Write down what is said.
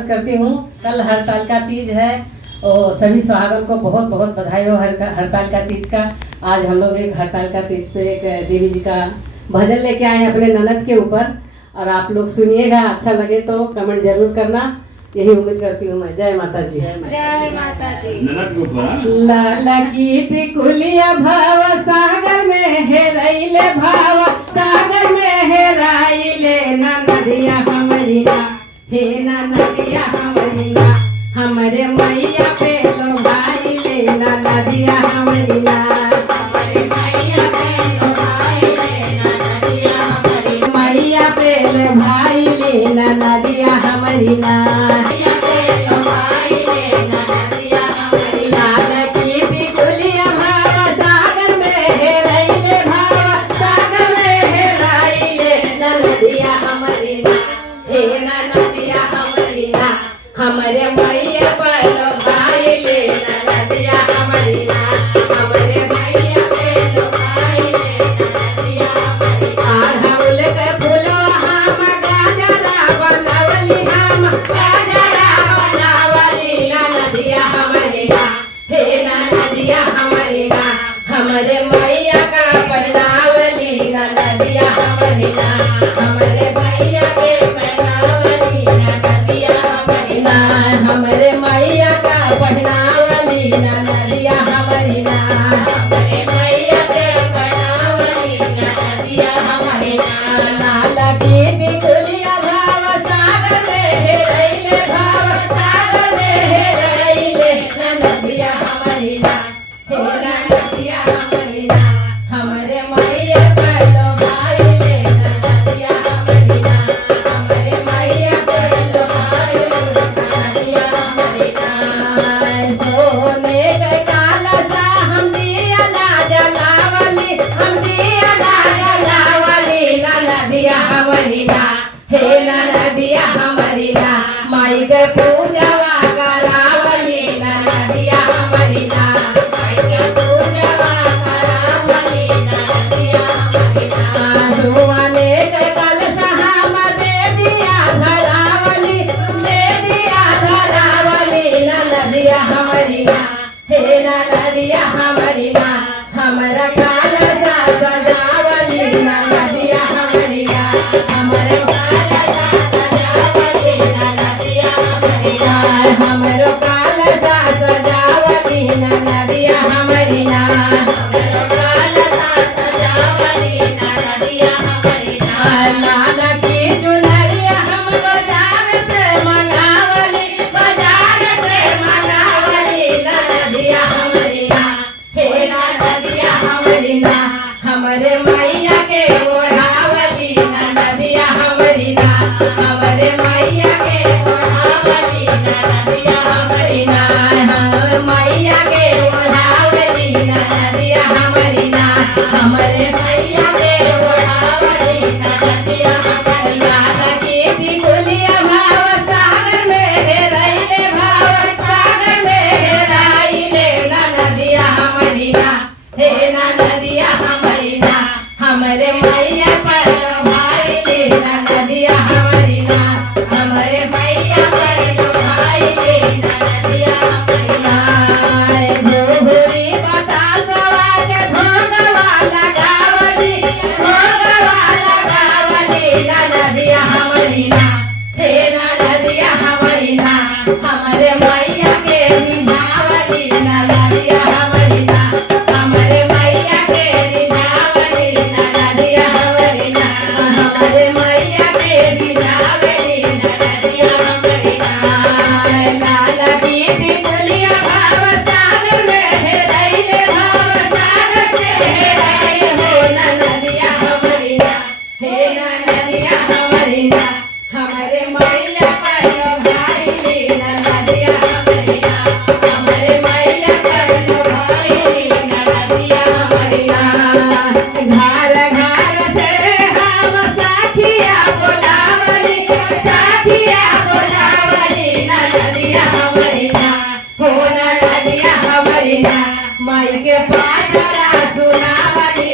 स्वागत करती हूँ। कल हड़ताल का तीज है और सभी सुहागन को बहुत बहुत बधाई हो हड़ताल का तीज का। आज हम लोग एक हड़ताल का तीज पे एक देवी जी का भजन लेके आए हैं अपने ननद के ऊपर, और आप लोग सुनिएगा, अच्छा लगे तो कमेंट जरूर करना, यही उम्मीद करती हूँ मैं। जय माता जी। जय माता दी। लाला की टिकुलिया भाव सागर में हेराइले, भाव सागर में हेराइले, नदिया हमारी ना, हे नदिया हमारी ना, हमारे मैया पे लो भाई ले, नदिया हमारी ना, हमारे मैया पे लो भाई ले, नदिया हमारी, मैया पे लो भाई ले, नदिया हमारी ना, हमारे मैया पर लो भाई ले, नदिया हमारी ना, हमारे मैया पे लो भाई ले, नदिया हमारी, अड़हुल के फूलवा हम गजरा बनावली, हम गजरा बनावली, नदिया हमारी ना, हे नदिया हमारी ना, हमारे मैया का पहनावली, नदिया हमारी ना, हमारे मैया के पहनावली, नदिया हमारी ना, हमारे मैया का पहनावली, नदिया हमारी ना, हमारे मैया के पहनावली, नदिया हमारी ना, लाला की टिकुलिया भाव सागर में हेराइले, भाव सागर में हेराइले, नदिया हमारी ना, हे नदिया हमारी ना, हमारे मैया पर लो भाई ले, नदिया हमारी ना, हमारे मैया पर लो भाई ले, नदिया हमारी ना, सोने के काला सा हम दिया ना जलावली, हम दिया ना जलावली, नदिया हमारी ना, हे नदिया हमारी ना, माई के पूजवा करावली, नदिया हमारी ना, माई के पूजवा करावली, नदिया हमारी ना, सुहाने के कलश हम दे दिया धरावली, दे दिया धरावली, नदिया हमारी ना, हे नदिया हमारी ना, हमारा कलश सजावली, नदिया हमारी ना, हमारे कलश सजावली, नदिया हमारी ना, हमारो कलश सजावली, नदिया हमारी ना, हमारो कलश सजावली, नदिया हमारी ना, लाला की चुनरिया हम बाजार से मंगावली, बाजार से मंगावली, नदिया हमारी ना, हे नदिया हमारी ना, हमारे मैया के ओढ़ावली, नदिया हमारी ना, हमारे मैया के ओढ़ावली, नदिया हमारी ना, हम मैया के ओढ़ावली, नदिया हमारी ना, हमारे मैया के ओढ़ावली, नदिया हमारी, लाला की टिकुलिया भाव सागर में हेराइले, भाव सागर में हेराइले, नदिया हमारी ना, हे नदिया हमारी ना, हमारे मैया पर लो भाई ले, नदिया हमारी ना, हमारे मैया पर लो भाई ले, नदिया हमारी ना, घुघुरी बतासवा के भोगवा लगावली, भोगवा लगावली, नदिया हमारी ना, हे नदिया हमारी ना, हमारे मैया के रिझावली, नदिया हमारी ना, हमारे मैया के रिझावली, नदिया हमारी ना, हमारे मैया के रिझावली, नदिया हमारी ना, लाला की टिकुलिया भाव सागर में हेराइले, भाव सागर में हेराइले, हो नदिया हमारी ना, हे नदिया हमारी ना, हमारे मैया पर लो भाई ले, नदिया हमारी ना, हमारे मैया पर लो भाई ले, नदिया हमारी ना, घर घर से हम साथिया बोलावली, साथिया बोलावली, नदिया हमारी ना, हो नदिया हमारी ना, माई के पाचरा सुनावली,